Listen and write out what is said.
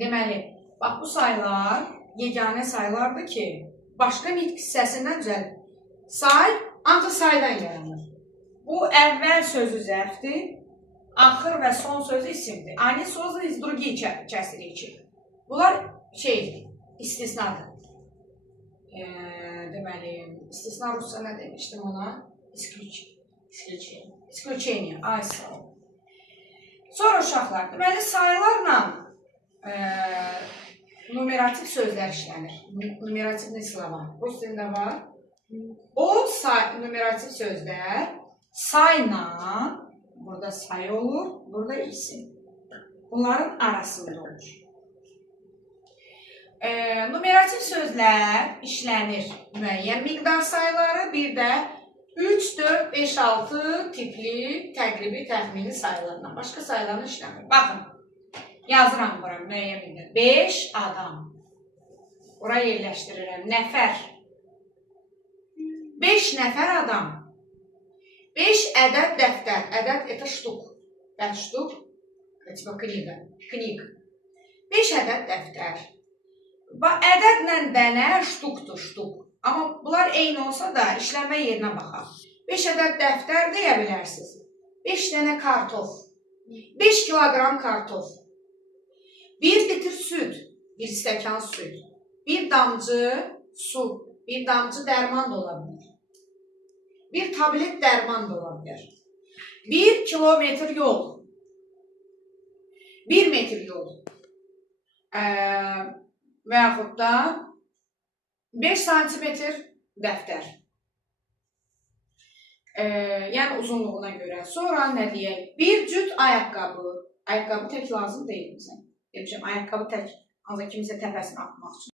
Deməli, bax bu saylar yeganə saylardır ki, başqa nitq hissəsindən düzəlir. Say ancaq saydan yaranır. Bu əvvəl sözü zərfdir, axır və son sözü isimdir. Ani sözü iz drugi kəsri ki. Bunlar istisnadır. Deməli, istisna rusca nə demişdim ona? İsключение. Ay sağ ol. Sonra uşaqlar, deməli saylarla numerativ sözlər işlənir. Numerativ slova. Rus dilində var. O numerativ sözlər sayla, burada say olur, burada isim. Bunların arasında olur. Numerativ sözlər işlənir müəyyən miqdar sayları, bir də 3, 4, 5, 6 tipli, təqribi, təxmini saylarla. Başqa saylarla işləmir. Baxın, yazıram bura müəyyən miqdar. 5 adam. Bura yerləşdirirəm. Nəfər. 5 nəfər adam. 5 ədəd dəftər. Ədəd это штук. 5 штук. Типа книга. Книг. 5 ədəd dəftər. Ədədlə dənə ştukdur, ştuk. Amma bunlar eyni olsa da işlənmə yerinə baxaq. 5 ədəd dəftər deyə bilərsiniz. 5 dənə kartof. 5 kiloqram kartof. 1 litr süd. 1 stəkan süd. 1 damcı su. 1 damcı dərman da ola bilər. 1 tablet dərman da ola bilər. 1 kilometr yol. 1 metr yol. Və yaxud da 5 santimetr dəftər. Yəni uzunluğuna görə. Sonra nə deyək? 1 cüt ayaqqabı. Ayaqqabı tək lazım deyil bizə. Demişəm, ayaqqabı tək, ancaq kimisə təpəsini atmaq üçün.